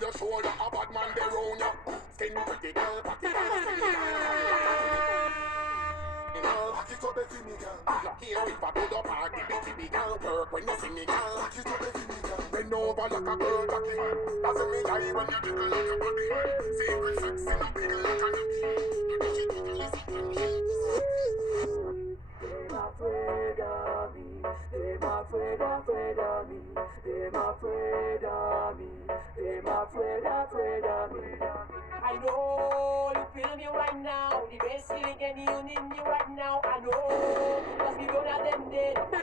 your shoulder, a bad man they round ya. Skin pretty girl, cocky girl, cock it up every me girl. Here if I put up party, bitty girl, work when you see me girl. Cock it up every me girl. Bend over like a girl cocky. That's in me eye when you jiggle like your body. Secret sex in a big like a nugget. Them afraid of me. Them afraid of me. Them afraid of me. Them afraid of me. I know you feel me right now. The best feeling and you need me right now. I know, cause we gonna them dead. I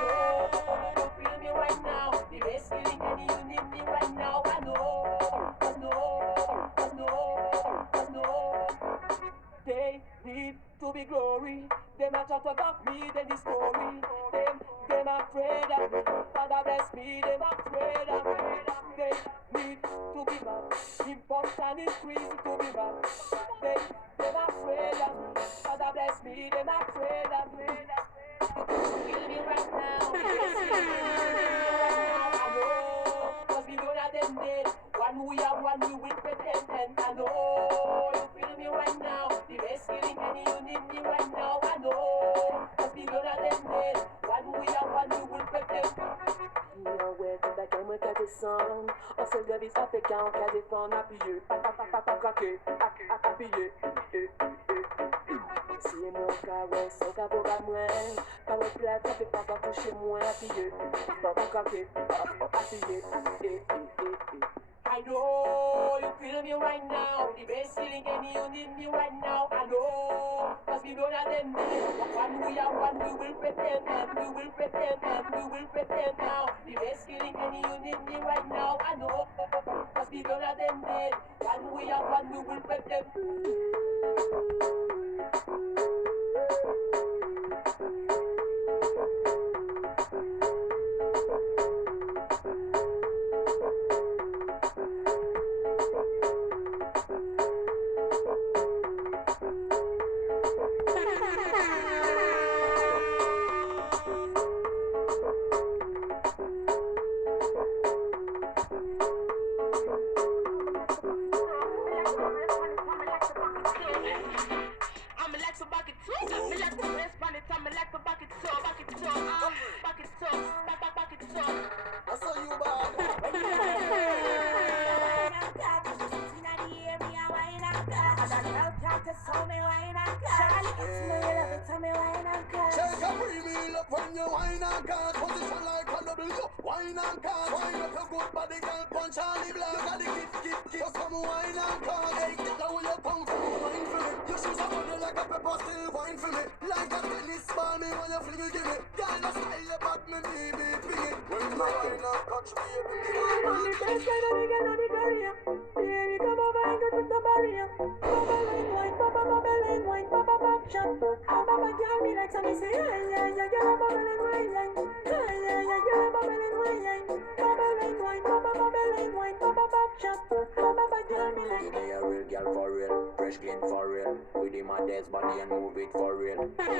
know you feel me right now. The best feeling and you need me right now. I know. They need to be glory. Them a chat about me, then the story. Them afraid of me. Father bless me, them afraid of me. They need to be mad. Important increase to be mad. Them afraid of me. Father bless me, them afraid of me. Kill me right now. I know, cause we know that them dead. One we are, one we will pretend. And I know you feel me right now. The best feeling and you need me right now. I know, cause we know that them dead. One we are, one we will pretend. Yo, ouais, quand la gamme qu'a descend, on se lève, il s'appelle quand qu'a défend, appuyé, appuyé. Si mon cas, ouais, sans qu'à vos bas moins, pas le plat, ça fait pas quand toucher moins, appuyé, appuyé. I know you feel me right now. The best feeling and you need me right now. I know, cause we know that them dead. One we are, one we will pretend. And we will pretend, and we will pretend now. The best feeling and you need me right now. I know, cause we know that them dead. One we are, one we will pretend. Body and move it for real. Position,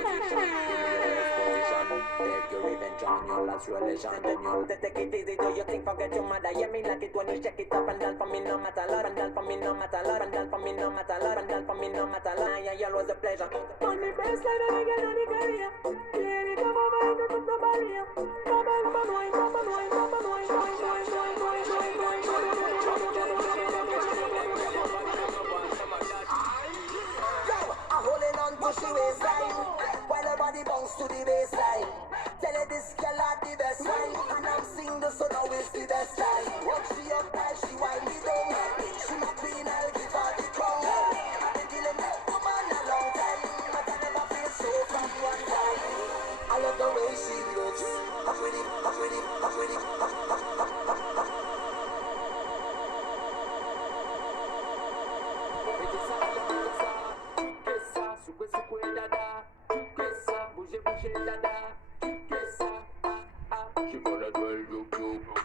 take your revenge on your last relation. Then you take it easy, do you think forget your mother? Yeah, me like it when you check it up and down for me no matter lot, and down for me no matter lot, and down for me no matter lot, and down for me no matter lot. Yeah, yeah, was a pleasure. On the best line and again on the career. Baby, come over and put the barrier. Push the waistline, while her body bounce to the baseline. Tell her this girl had the best wine, and I'm single so now it's the best time. Walk she up tight, she wind me down. She my queen, I'll give her the crown. I've been dealing with woman a long time, but I never feel so from one time. I love the way she looks. I'm with it. Dada, She connaît tout le look.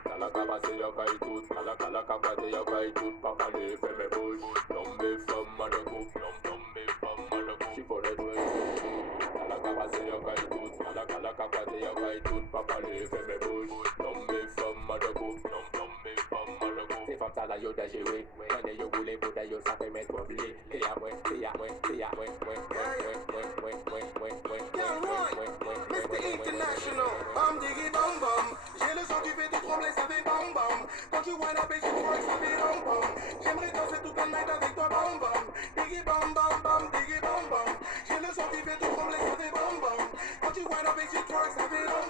T'as la capace y'a caille toute. T'as la capace y'a caille toute. Papa les fait mes bouches. L'homme mes femmes à la coupe. L'homme mes femmes à la coupe. She connaît tout le look. T'as la capace y'a caille toute. T'as la capace y'a caille toute. Papa les fait mes bouches. L'homme mes femmes à la coupe. L'homme mes la chérie. J'en ai yo boulé pour d'ailleurs ça fait mettre mon blé. T'es à moi, t'es à moi, t'es à moi, Mr. International, bam diggy bam bam. J'ai le son qui fait tout trembler, ça fait bam bam. Quand tu vois la baisse, tu vois que ça fait bam bam. J'aimerais danser toute la night avec toi bam bam. Diggy bam bam bam, diggy bam bam. J'ai le son qui fait tout trembler, ça fait bam bam. Quand tu vois la baisse, tu vois que ça fait bam